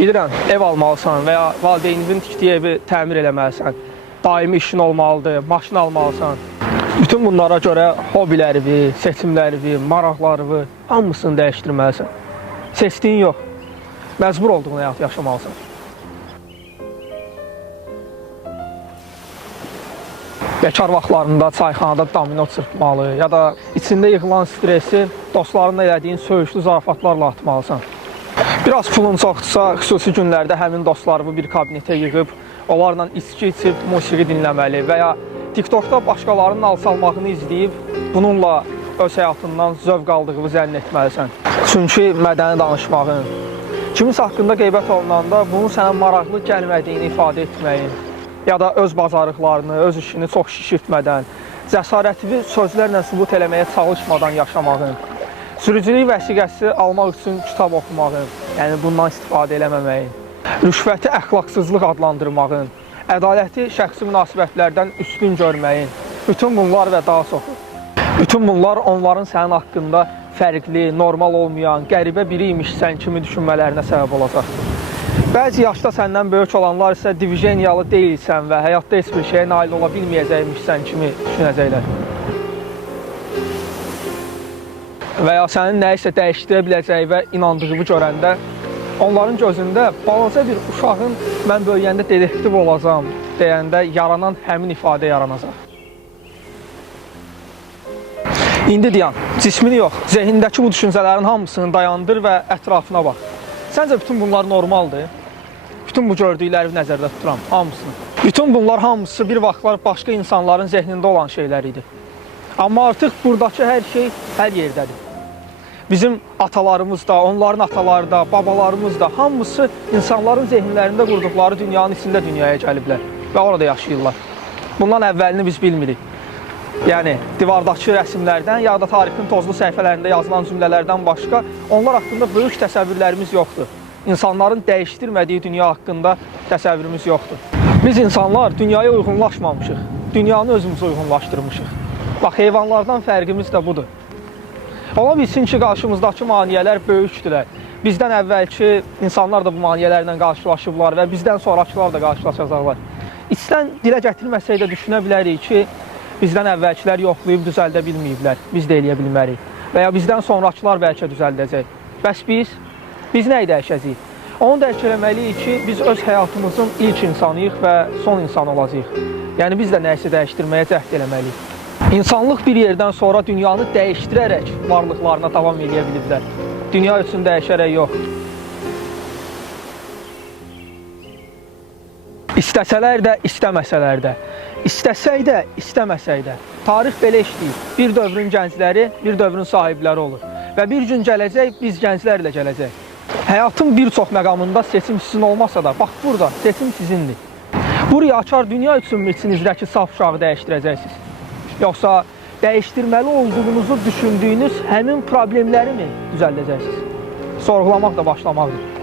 Bilirəm, ev almalısan və ya valideyninin tikdiyi evi təmir eləməlisən. Daimi işin olmalıdır, maşın almalısan. Bütün bunlara görə hobilərini, seçimlərini, maraqlarını hamısını dəyişdirməlisən. Seçdiyin yox, məcbur olduğun həyat yaşamalısan. Bekar vaxtlarında çayxanada domino çırpmalı ya da içində yığılan stresi dostlarınla elədiyin söyüşlü zarafatlarla atmalısan. Biraz pulun çoxdursa, xüsusi günlərdə həmin dostlarımı bir kabinetə yığıb, onlarla içki içib, musiqi dinləməli və ya TikTokda başqalarının alçalmağını izləyib, bununla öz həyatından zövq aldığını zənn etməlisən. Çünki mədəni danışmağın, kiminsə haqqında qeybət olunanda bunun sənə maraqlı gəlmədiyini ifadə etməyin, ya da öz bacarıqlarını, öz işini çox şişirtmədən, cəsarətini sözlərlə sübut eləməyə çalışmadan yaşamağın, sürücülük vəsiqəsi almaq üçün kitab oxumağın, yəni bundan istifadə eləməməyin, rüşvəti əxlaqsızlıq adlandırmağın, ədaləti şəxsi münasibətlərdən üstün görməyin, bütün bunlar və daha çoxu. Bütün bunlar onların sənin haqqında fərqli, normal olmayan, qəribə biriymişsən kimi düşünmələrinə səbəb olacaq. Bəzi yaşda səndən böyük olanlar isə divizeniyalı deyilsən və həyatda heç bir şeyə nail ola bilməyəcəkmişsən kimi düşünəcəklər. Və ya sənin nəyisə dəyişdirə biləcəyi və inandığını görəndə, onların gözündə balaca bir uşağın mən böyüyəndə dedektiv olacam deyəndə yaranan həmin ifadə yaranacaq. İndi dayan, cismini yox, zehindəki bu düşüncələrin hamısını dayandır və ətrafına bax. Səncə bütün bunlar normaldır? Bütün bu gördükləri nəzərdə tuturam, hamısını. Bütün bunlar hamısı bir vaxtlar başqa insanların zehnində olan şeylər idi. Amma artıq buradakı hər şey hər yerdədir. Bizim atalarımız da, onların ataları da, babalarımız da hamısı insanların zehinlərində qurduqları dünyanın içində dünyaya gəliblər və orada yaşayırlar. Bundan əvvəlini biz bilmirik. Yəni, divardakı rəsmlərdən ya da tarixin tozlu səhifələrində yazılan cümlələrdən başqa onlar haqqında böyük təsəvvürlərimiz yoxdur. İnsanların dəyişdirmədiyi dünya haqqında təsəvvürümüz yoxdur. Biz insanlar dünyaya uyğunlaşmamışıq, dünyanı özümüzə uyğunlaşdırmışıq. Bax, heyvanlardan fərqimiz də budur. Ola bilsin ki, qarşımızdakı maneələr böyükdürlər. Bizdən əvvəlki insanlar da bu maneələrlə qarşılaşıblar və bizdən sonrakılar da qarşılaşacaqlar. İçdən dilə gətirməsək də düşünə bilərik ki, bizdən əvvəlkilər yoxlayıb düzəldə bilməyiblər, biz də eləyə bilmərik. Və ya bizdən sonrakılar bəlkə düzəldəcək. Bəs biz nəyi dəyişəcəyik? Onu dərk eləməliyik ki, biz öz həyatımızın ilk insanıyıq və son insan olacağıq. Yəni biz də nəyisə dəyişdirməyə cəhd eləməliyik. İnsanlıq bir yerdən sonra dünyanı dəyişdirərək varlıqlarına davam edə biliblər. Dünya üçün dəyişərək yox. İstəsələr də, istəməsələr də, istəsək də, istəməsək də, tarix belə işləyir. Bir dövrün gəncləri, bir dövrün sahibləri olur. Və bir gün gələcək, biz gənclərlə gələcək. Həyatın bir çox məqamında seçim sizin olmasa da, bax burada seçim sizindir. Bu riyakar dünya üçün içinizdəki saf uşağı dəyişdirəcəksiniz? Yoxsa dəyişdirməli olduğunuzu düşündüyünüz həmin problemləri mi düzəldəcəksiniz? Sorğulamaq da başlamaqdır.